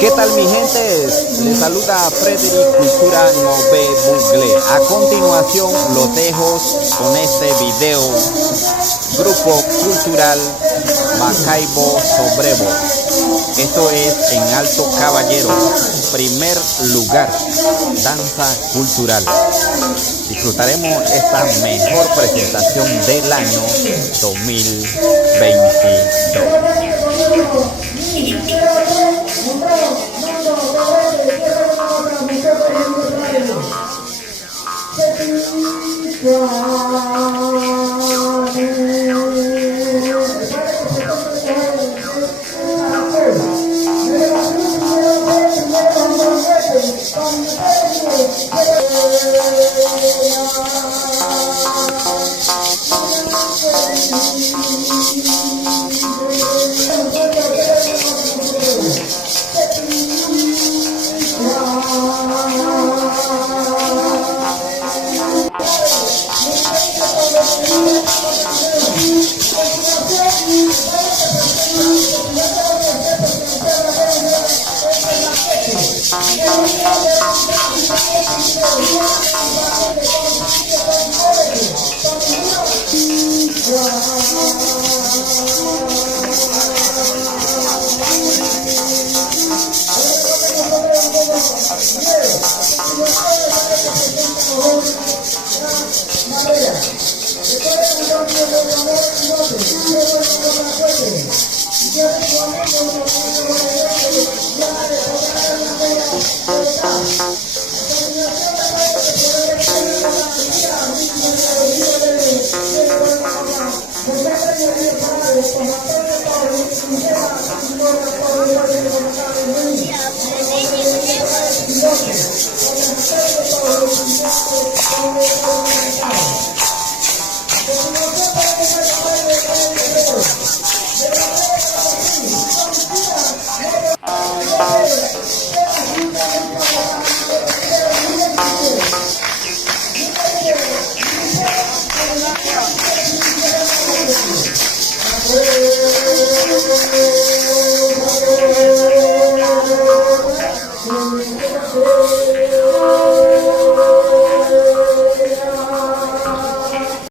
¿Qué tal mi gente? Les saluda Frederick Cultura Nove Bugle. A continuación los dejo con este video. Grupo Cultural Bacaibo Sobrevo. Esto es en Alto Caballero. Primer lugar. Danza cultural. Disfrutaremos esta mejor presentación del año 2022.